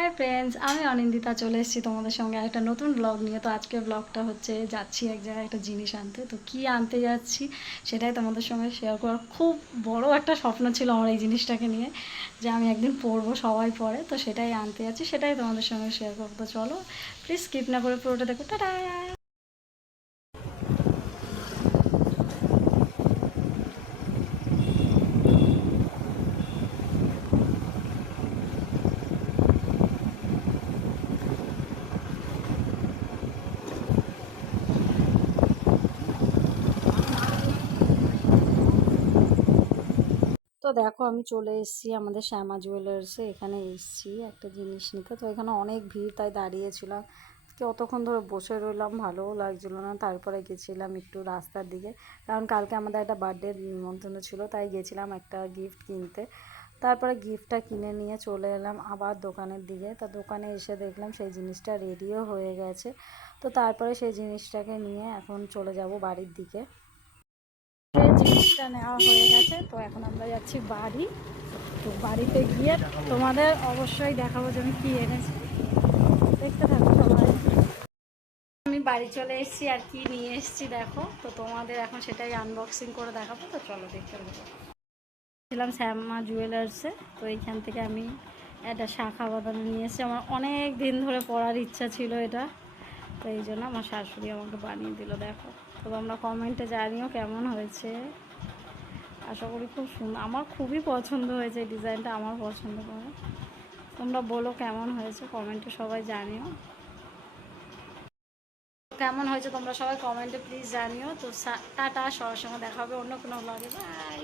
Hi friends আমি অনিন্দিতা চলে এসেছি তোমাদের সঙ্গে একটা নতুন ব্লগ নিয়ে। তো আজকে ব্লগটা হচ্ছে যাচ্ছি এক জায়গায় একটা জিনিস আনতে। তো কী আনতে যাচ্ছি সেটাই তোমাদের সঙ্গে শেয়ার করার খুব বড় একটা স্বপ্ন ছিল আমার এই জিনিসটাকে নিয়ে, যে আমি একদিন পড়ব সবাই পরে। তো সেটাই আনতে যাচ্ছি, সেটাই তোমাদের সঙ্গে শেয়ার করব। তো চলো প্লিজ স্কিপ না করে পুরোটা দেখো। টাটা তো দেখো আমি চলে এসেছি আমাদের শ্যামা জুয়েলার্সে এখানে এসেছি একটা জিনিস নিতে। তো এখানে অনেক ভিড়, তাই দাঁড়িয়েছিলাম। অতক্ষণ ধরে বসে রইলাম, ভালোও লাগছিল না। তারপরে গেছিলাম একটু রাস্তার দিকে। কারণ কালকে আমাদের একটা বার্থডে নিমন্ত্রণ ছিল, তাই গেছিলাম একটা গিফট কিনতে। তারপরে গিফটটা কিনে নিয়ে চলে এলাম আবার দোকানের দিকে। তা দোকানে এসে দেখলাম সেই জিনিসটা রেডিও হয়ে গেছে। তো তারপরে সেই জিনিসটাকে নিয়ে এখন চলে যাব বাড়ির দিকে। জিনিসটা নেওয়া হয়ে গেছে, তো এখন আমরা যাচ্ছি বাড়ি। তো বাড়িতে গিয়ে তোমাদের অবশ্যই দেখাবো যে আমি কী এনেছি। দেখতে থাকো সবাই। আমি বাড়ি চলে এসেছি আর কি নিয়ে এসেছি দেখো। তো তোমাদের এখন সেটাই আনবক্সিং করে দেখাবো, তো চলো দেখতে থাকো। ছিলাম শ্যামা জুয়েলার্সে তো এইখান থেকে আমি একটা শাখা বাদাম নিয়ে এসেছি। আমার অনেক দিন ধরে পড়ার ইচ্ছা ছিল এটা। তো এই জন্য আমার শাশুড়ি আমাকে বানিয়ে দিল, দেখো। তো তোমরা কমেন্টে জানিও কেমন হয়েছে। আশা করি খুব সুন্দর আমার খুবই পছন্দ হয়েছে ডিজাইনটা, আমার পছন্দ করে। তোমরা বলো কেমন হয়েছে, কমেন্টে সবাই জানিও। কেমন হয়েছে তোমরা সবাই কমেন্টে প্লিজ জানিও। তো টাটা, সবার সঙ্গে দেখা হবে অন্য কোনো ব্লগে বাই